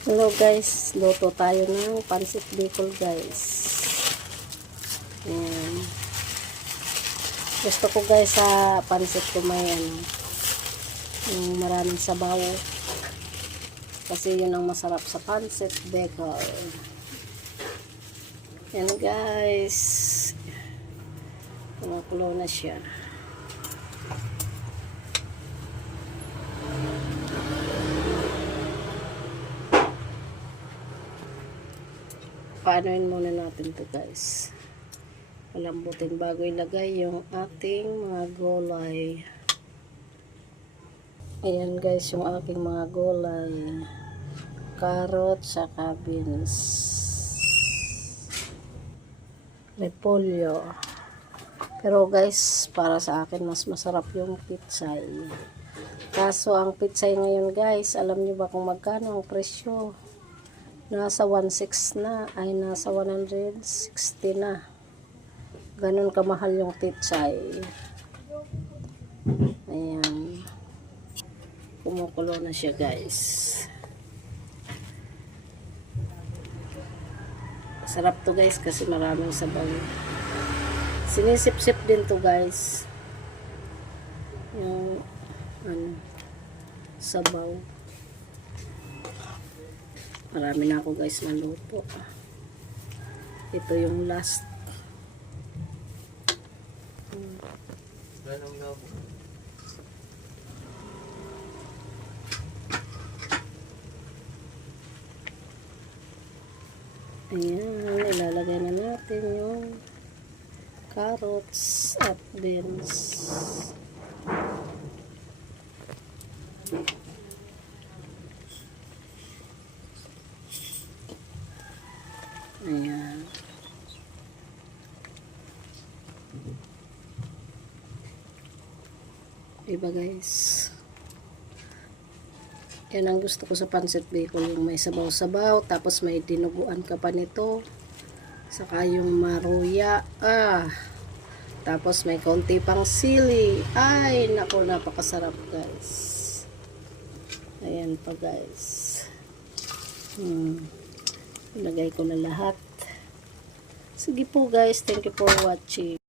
Hello guys, luto tayo ng pansit bicol guys. Ayan. Gusto ko guys sa pansit ko may yung maraming sabaw. Kasi yun ang masarap sa pansit bicol. Ayan guys. Kumukulo na siya. Paanoin muna natin to guys. Palambutin bago ilagay yung ating mga gulay. Ayan guys yung aking mga gulay. Carrot saka beans. Repolyo. Pero guys, para sa akin mas masarap yung pitsay. Kaso ang pitsay ngayon guys, alam niyo ba kung magkano ang presyo? Nasa 1.6 na, ay nasa 160 na. Ganun kamahal yung pitsay. Ayan. Kumukulo na siya guys. Sarap to guys kasi maraming sabaw. Sinisip-sip din to guys. Yung sabaw. Marami na ako guys naluto. Ito yung last. Ayan, ilalagay na natin yung carrots at beans. Ayan. Diba guys? Yan ang gusto ko sa pancit bacon. Yung may sabaw-sabaw. Tapos may dinuguan ka pa nito. Saka yung maruya. Tapos may konti pang sili. Ay, naku, napakasarap guys. Ayan pa guys. Ilagay ko na lahat. Sige po guys, thank you for watching.